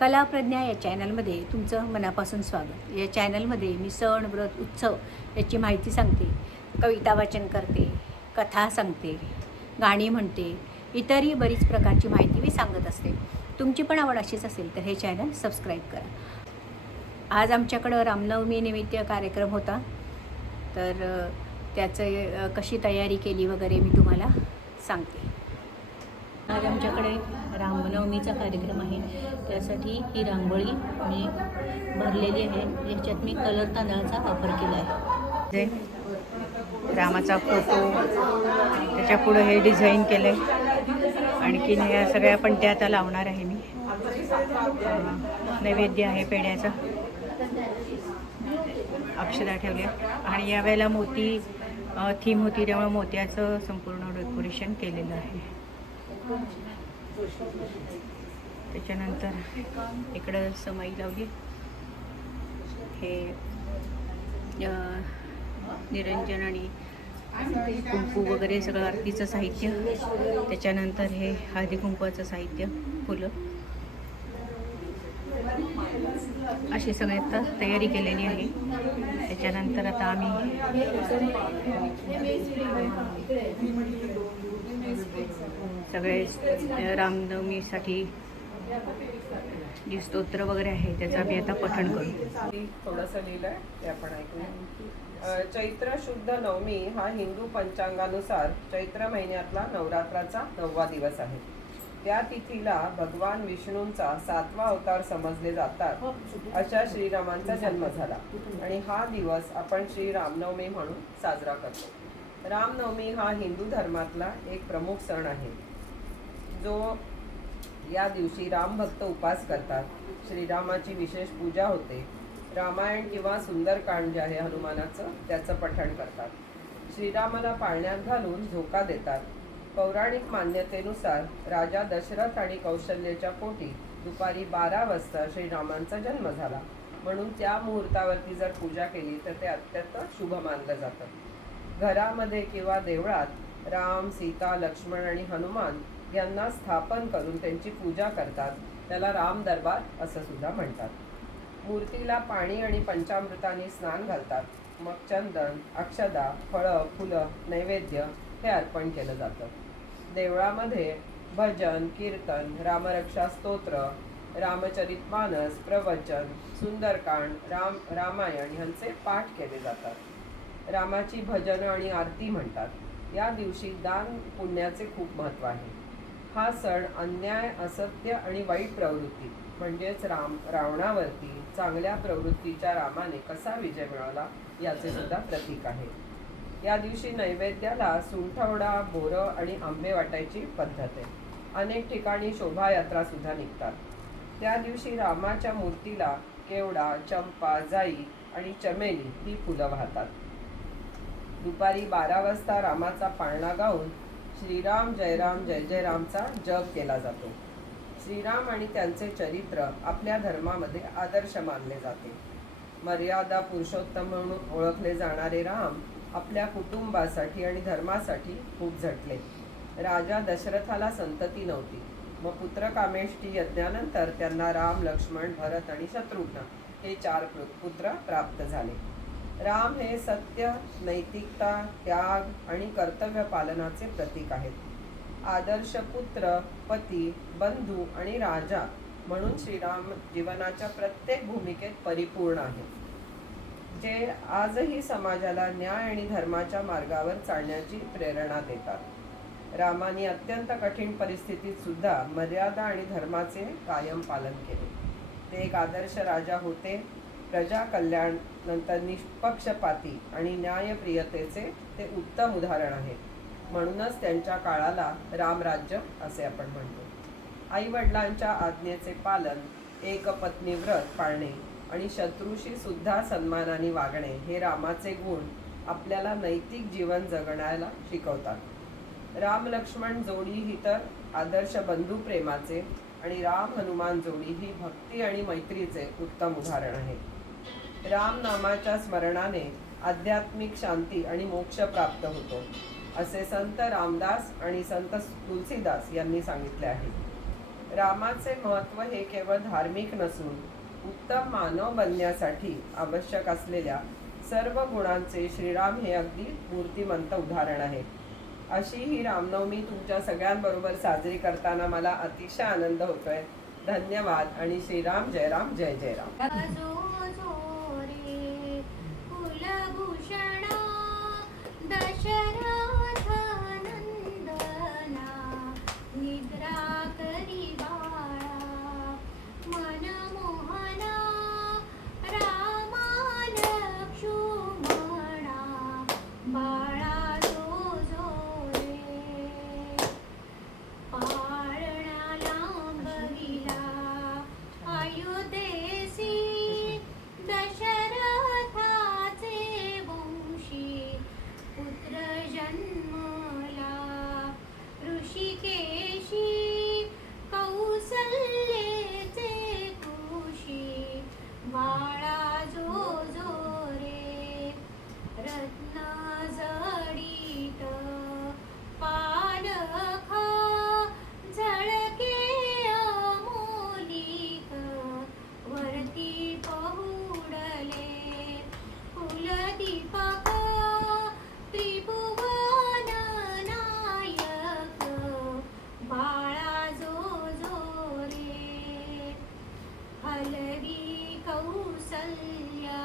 कलाप्रज्ञा या चॅनलमध्ये तुमचं मनापासून स्वागत। या चॅनलमध्ये मी सण, व्रत, उत्सव याची माहिती सांगते, कविता वाचन करते, कथा सांगते, गाणी म्हणते, इतरही बरीच प्रकारची माहिती मी सांगत असते। तुमची पण आवड अशीच असेल तर हे चॅनल सबस्क्राईब करा। आज आमच्याकडं रामनवमी निमित्त कार्यक्रम होता, तर त्याचं कशी तयारी केली वगैरे मी तुम्हाला सांगते। आज आमच्याकडे रामनवमीचा कार्यक्रम आहे, त्यासाठी ही रांगोळी मी भरलेली आहे। याच्यात मी कलर तांदळाचा वापर केला आहे। रामाचा फोटो, त्याच्या पुढे हे डिझाईन केलं आहे। आणखीन या सगळ्या पणत्या आता लावणार आहे मी। नैवेद्य आहे पेढ्याचा, अक्षता ठेवल्या आणि यावेळेला मोती थीम होती, त्यामुळे मोत्याचं संपूर्ण डेकोरेशन केलेलं आहे। त्याच्यानंतर इकडं समाई लावली, हे निरंजन आणि कुंकू वगैरे सगळं आरतीचं साहित्य। त्याच्यानंतर हे हळदी कुंकवाचं साहित्य, फुलं, अशी सगळी आता तयारी केलेली आहे। त्याच्यानंतर आता आम्ही सगळे रामनवमीसाठी जे स्तोत्र वगैरे आहे त्याचं आम्ही आता पठण करू। थोडंसं लिहिलं आहे ते आपण ऐकूया। चैत्र शुद्ध नवमी हा हिंदू पंचांगानुसार चैत्र महिन्यातला नवरात्राचा 9वा दिवस आहे। त्या तिथीला भगवान विष्णूंचा 7वा अवतार समजले जातात, अशा श्रीरामांचा जन्म झाला आणि हा दिवस आपण श्री रामनवमी म्हणून साजरा करतो। रामनवमी हा हिंदू धर्मातला एक प्रमुख सण आहे, जो या दिवशी रामभक्त उपास करतात। श्रीरामाची विशेष पूजा होते। रामायण किंवा सुंदरकांड जे आहे हनुमानाचं, त्याचं पठण करतात। श्रीरामाला पाळण्यात घालून झोका देतात। पौराणिक मान्यतेनुसार राजा दशरथ आणि कौशल्याच्या पोटी दुपारी 12 वाजता श्रीरामांचा जन्म झाला, म्हणून त्या मुहूर्तावरती जर पूजा केली तर ते अत्यंत शुभ मानलं जातं। घरामध्ये किंवा देवळात राम, सीता, लक्ष्मण आणि हनुमान यांना स्थापन करून त्यांची पूजा करतात। त्याला राम दरबार असं सुद्धा म्हणतात। मूर्तीला पाणी आणि पंचामृताने स्नान घालतात। मग चंदन, अक्षदा, फळं, फुलं, नैवेद्य हे अर्पण केलं जातं। देवळामध्ये भजन, कीर्तन, रामरक्षा स्तोत्र, रामचरितमानस, प्रवचन, सुंदरकांड, रामायण यांचे पाठ केले जातात। रामाची भजन आणि आरती म्हणतात। या दिवशी दान पुण्याचे खूप महत्त्व आहे। हा सण अन्याय, असत्य आणि वाईट प्रवृत्ती म्हणजेच रावणावरती चांगल्या प्रवृत्तीच्या रामाने कसा विजय मिळवला याचे सुद्धा प्रतीक आहे। या दिवशी नैवेद्याला सुंठवडा, बोरं आणि आंबे वाटायची पद्धत आहे। अनेक ठिकाणी शोभायात्रा सुद्धा निघतात। त्या दिवशी रामाच्या मूर्तीला केवडा, चंपा, जाई आणि चमेली ही फुलं वाहतात। दुपारी 12 वाजता रामाचा पाळणा गाऊन श्रीराम जय राम जय जय रामचा जप केला जातो। श्रीराम आणि त्यांचे चरित्र आपल्या धर्मामध्ये आदर्श मानले जाते। मर्यादा पुरुषोत्तम म्हणून ओळखले जाणारे राम आपल्या कुटुंबासाठी आणि धर्मासाठी खूप झटले। राजा दशरथाला संतती नव्हती, मग पुत्रकामेष्टी यज्ञानंतर त्यांना राम, लक्ष्मण, भरत आणि शत्रुघ्न हे 4 पुत्र प्राप्त झाले। राम हे सत्य, नैतिकता, त्याग आणि कर्तव्य पालनाचे प्रतीक आहेत। आदर्श पुत्र, पती, बंधू आणि राजा म्हणून श्रीराम जीवनाच्या प्रत्येक भूमिकेत परिपूर्ण आहेत, जे आजही समाजाला न्याय आणि धर्माच्या मार्गावर चालण्याची प्रेरणा देतात। रामाने अत्यंत कठीण परिस्थितीत सुद्धा मर्यादा आणि धर्माचे कायम पालन केले। ते एक आदर्श राजा होते। प्रजा कल्याण नंतर निष्पक्षपाती आणि न्यायप्रियतेचे ते उत्तम उदाहरण आहे। म्हणूनच त्यांच्या काळाला रामराज्य असे आपण म्हणतो। आईवडिलांच्या आज्ञेचे पालन, एकपत्नी व्रत पाळणे आणि शत्रूशी सुद्धा सन्मानाने वागणे हे रामाचे गुण आपल्याला नैतिक जीवन जगण्याला शिकवतात। राम लक्ष्मण जोडी ही तर आदर्श बंधू प्रेमाचे आणि राम हनुमान जोडी ही भक्ती आणि मैत्रीचे उत्तम उदाहरण आहे। राम नामाच्या स्मरणाने आध्यात्मिक शांती आणि मोक्ष प्राप्त होतो, असे संत रामदास आणि संत तुलसीदास यांनी सांगितले आहे। रामाचे महत्त्व हे केवळ धार्मिक नसून उत्तम मानव बनण्यासाठी आवश्यक असलेल्या सर्व गुणांचे श्रीराम हे अगदी मूर्तिमंत उदाहरण आहे. अशी ही रामनवमी तुमच्या सगळ्यांबरोबर साजरी करताना मला अतिशय आनंद होतोय. धन्यवाद आणि श्रीराम जय राम जय जय राम. जो जो रे कुलभूषण दशरथ नंदना निद्रा करी बाळा मनमोहना रामा लक्ष्मणा बाळा जो जो रे पाळणा लांबविला अयोध्येसी दशरथाचे वंशी पुत्र जन्मला ऋषिकेशी कौसल्येचे कुशी बाळा जो जो रे रत्न जडित पालखा झळके अमोलिक वरती पहुडले कुलदीपक त्रिभुवन नायक बाळा जो जो रे हलवी कौसल्या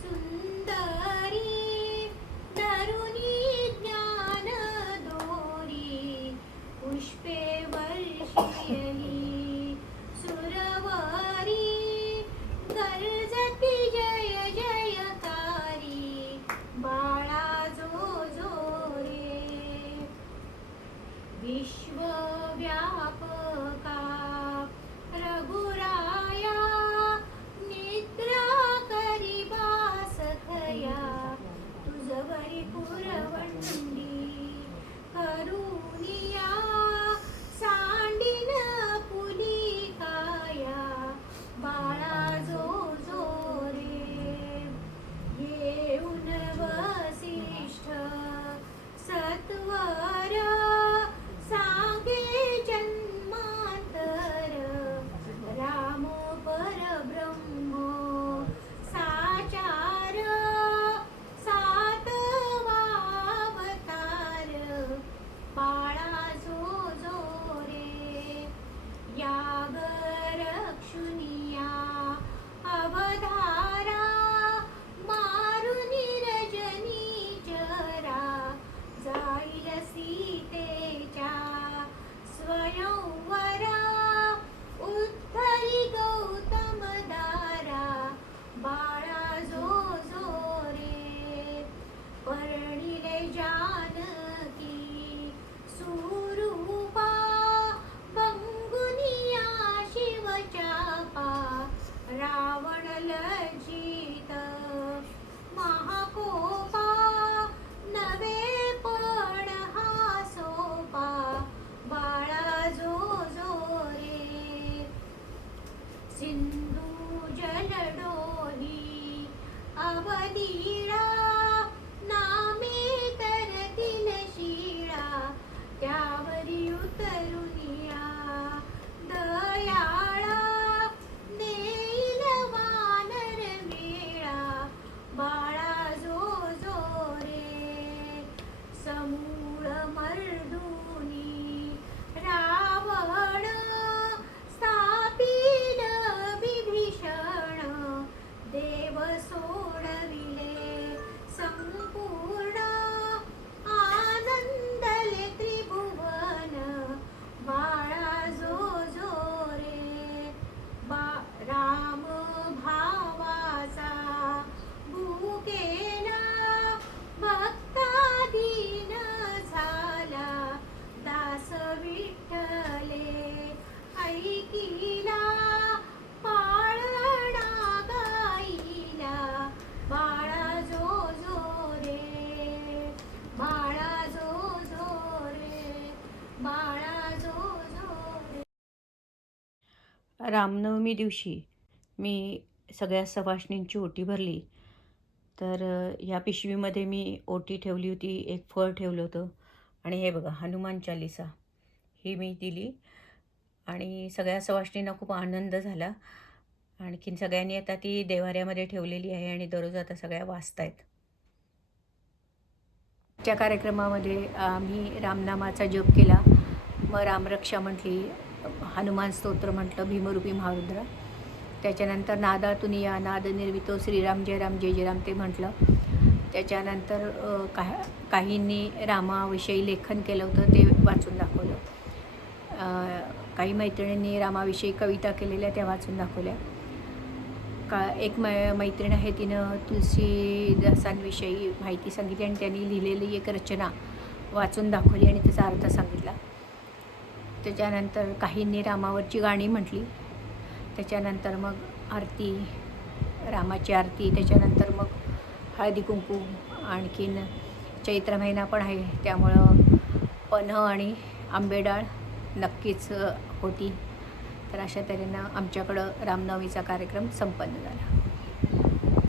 सुंदरी तरुणी ज्ञान दोरी पुष्पे वर्षियली सुरवरी गर्जती जय जयकारी बाळा जो जो रे विश्वव्यापका रघुराया निद्रा करी बासखया तुझवरी पुरवंडी करुणिया सांडिन पुलिकाया बाळा जो जो रे येऊन वसिष्ठ सत्वर सांगे जन्मांतर राम परब्रह्म साचार सातवा अवतार बाळा जो जो रे याग रक्षुनिया अवधारा मारुनी रजनी जरा जाईल सीतेच्या स्वयंवरा उद्धरी गौतम दारा बाळा जो जो रे परिणिले जानकी सुरूपा बंगुनिया शिवचापा रावण लज्जित महाकोपा नवे पण हा सोपा बाळा जो जो रे सिंधू जलडोही अवधीळा नामे तरतील शिळा त्यावरी उतरुनिया दयाळा देईल वानर वेळा बाळा जो जो रे समूळ मर्दुनी रावण स्थापिल विभीषण देव सोडविले संपूर्ण आनंदले त्रिभुवन बाळा जो जो रे राम भावाचा भूकेला भक्ताधीन झाला दास विठ्ठले ऐकिला पाळणा गाईला बाळा जो जो रे बाळा जो जो रे बाळा जो जो रे. रामनवमी दिवशी मी सगळ्या सवाष्णींची ओटी भरली. तर ह्या पिशवीमध्ये मी ओटी ठेवली होती, एक फळ ठेवलं होतं आणि हे बघा हनुमान चालीसा ही मी दिली. आणि सगळ्या सवाष्णींना खूप आनंद झाला. आणखीन सगळ्यांनी आता ती देव्हाऱ्यामध्ये ठेवलेली आहे आणि दररोज आता सगळ्या वाचतायत. त्या कार्यक्रमामध्ये आम्ही रामनामाचा जप केला, मग रामरक्षा म्हटली, हनुमान स्तोत्र म्हटलं, भीमरूपी महारुद्र. त्याच्यानंतर नादातून या नाद निर्मितो श्रीराम जय जय राम ते म्हटलं. त्याच्यानंतर काहींनी रामाविषयी लेखन केलं होतं, ते वाचून दाखवलं. काही मैत्रिणींनी रामाविषयी कविता केलेल्या त्या वाचून दाखवल्या. एक मैत्रीण आहे, तिनं तुलसीदासांविषयी माहिती सांगितली आणि त्यांनी लिहिलेली एक रचना वाचून दाखवली आणि त्याचा अर्थ सांगितला. त्याच्यानंतर काहींनी रामावरची गाणी म्हटली. त्याच्यानंतर मग आरती, रामाची आरती. त्याच्यानंतर मग हळदी कुंकू. आणखीन चैत्र महिना पण आहे, त्यामुळं पन्ह आणि आंबेडाळ नक्कीच होती. तर अशा तऱ्हेनं आमच्याकडं रामनवमीचा कार्यक्रम संपन्न झाला.